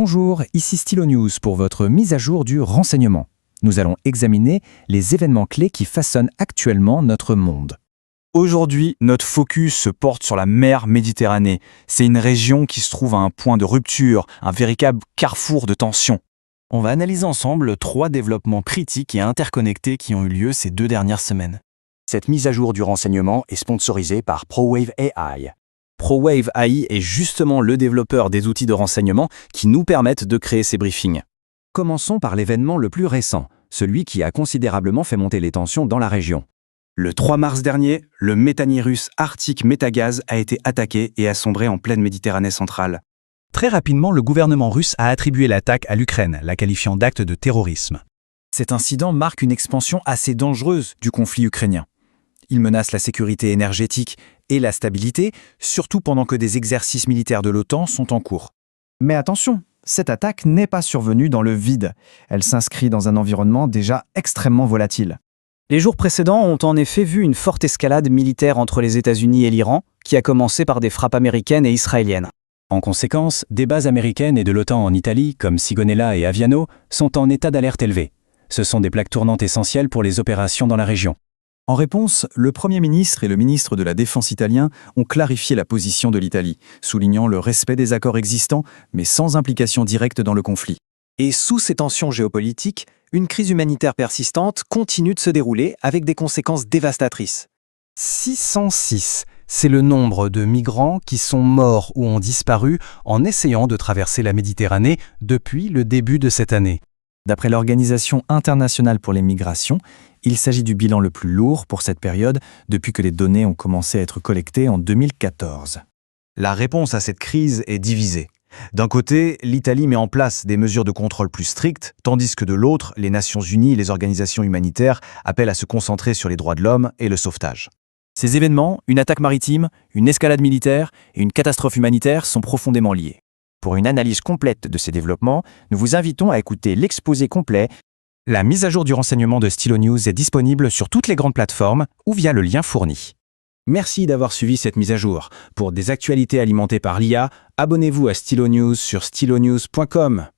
Bonjour, ici Stylo News pour votre mise à jour du renseignement. Nous allons examiner les événements clés qui façonnent actuellement notre monde. Aujourd'hui, notre focus se porte sur la mer Méditerranée. C'est une région qui se trouve à un point de rupture, un véritable carrefour de tensions. On va analyser ensemble 3 développements critiques et interconnectés qui ont eu lieu ces 2 dernières semaines. Cette mise à jour du renseignement est sponsorisée par ProWave AI. ProWave AI est justement le développeur des outils de renseignement qui nous permettent de créer ces briefings. Commençons par l'événement le plus récent, celui qui a considérablement fait monter les tensions dans la région. Le 3 mars dernier, le méthanier russe Arctic Métagaz a été attaqué et a sombré en pleine Méditerranée centrale. Très rapidement, le gouvernement russe a attribué l'attaque à l'Ukraine, la qualifiant d'acte de terrorisme. Cet incident marque une expansion assez dangereuse du conflit ukrainien. Il menace la sécurité énergétique et la stabilité, surtout pendant que des exercices militaires de l'OTAN sont en cours. Mais attention, cette attaque n'est pas survenue dans le vide. Elle s'inscrit dans un environnement déjà extrêmement volatile. Les jours précédents ont en effet vu une forte escalade militaire entre les États-Unis et l'Iran, qui a commencé par des frappes américaines et israéliennes. En conséquence, des bases américaines et de l'OTAN en Italie, comme Sigonella et Aviano, sont en état d'alerte élevé. Ce sont des plaques tournantes essentielles pour les opérations dans la région. En réponse, le Premier ministre et le ministre de la Défense italien ont clarifié la position de l'Italie, soulignant le respect des accords existants, mais sans implication directe dans le conflit. Et sous ces tensions géopolitiques, une crise humanitaire persistante continue de se dérouler avec des conséquences dévastatrices. 606, c'est le nombre de migrants qui sont morts ou ont disparu en essayant de traverser la Méditerranée depuis le début de cette année. D'après l'Organisation internationale pour les migrations, il s'agit du bilan le plus lourd pour cette période depuis que les données ont commencé à être collectées en 2014. La réponse à cette crise est divisée. D'un côté, l'Italie met en place des mesures de contrôle plus strictes, tandis que de l'autre, les Nations Unies et les organisations humanitaires appellent à se concentrer sur les droits de l'homme et le sauvetage. Ces événements, une attaque maritime, une escalade militaire et une catastrophe humanitaire sont profondément liés. Pour une analyse complète de ces développements, nous vous invitons à écouter l'exposé complet. La mise à jour du renseignement de Stylo News est disponible sur toutes les grandes plateformes ou via le lien fourni. Merci d'avoir suivi cette mise à jour. Pour des actualités alimentées par l'IA, abonnez-vous à Stylo News sur stylonews.com.